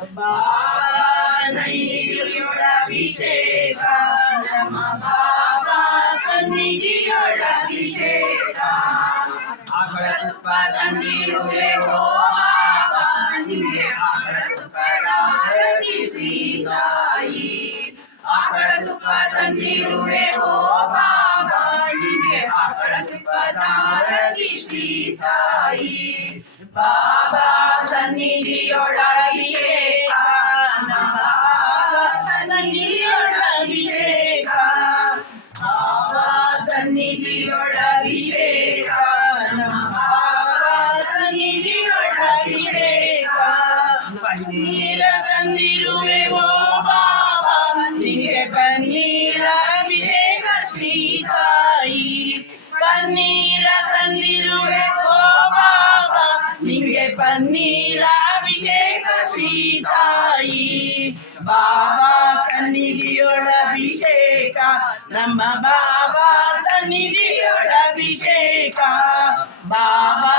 ಬಾಬಾ ಸನ್ನಿಧಿಯೊಳಭಿಷೇಕ ನಮ್ಮ ಬಾಬಾ ಸನ್ನಿಧಿಯೊಳಭಿಷೇಕ ಆಕಳ ತುಪ್ಪ ತಂದಿರುವೆ ಓ ಬಾಬಾ ನಿಂಗೆ ಆಕಳ ತುಪ್ಪದ ಆರತಿ ಶ್ರೀ ಸಾಯಿ ಆಕಳ ತುಪ್ಪ ತಂದಿರುವೆ ಓ ಬಾಬಾ ನಿಂಗೆ ಆಕಳ ತುಪ್ಪದ ಆರತಿ ಶ್ರೀ ಸಾಯಿ ಬಾಬಾ ಸನ್ನಿಧಿಯೊಳಭಿಷೇಕ ನಮ್ಮ ಬಾಬಾ ಸನ್ನಿಧಿಯೊಳಭಿಷೇಕ ಬಾಬಾ ಸನ್ನಿಧಿಯೊಳಭಿಷೇಕ ನಮ್ಮ ಬಾಬಾ ಸನ್ನಿಧಿಯೊಳಭಿಷೇಕ ಪನ್ನೀರ ತಂದಿರುವೆ ಓ ಬಾಬಾ ನಿಂಗೆ ಪನ್ನೀರ ಅಭಿಷೇಕ ಶ್ರೀ ಸಾಯಿ ಪನ್ನೀರ ತಂದಿರುವೆ ಓ ಬಾಬಾ ನಿಂಗೆ ಪನ್ನೀರ ಅಭಿಷೇಕ ಶ್ರೀ ಸಾಯಿ ಬಾಬಾ ಸನ್ನಿಧಿಯೊಳಭಿಷೇಕ ನಮ್ಮ ಬಾಬಾ ಸನ್ನಿಧಿಯೊಳಭಿಷೇಕ ಬಾಬಾ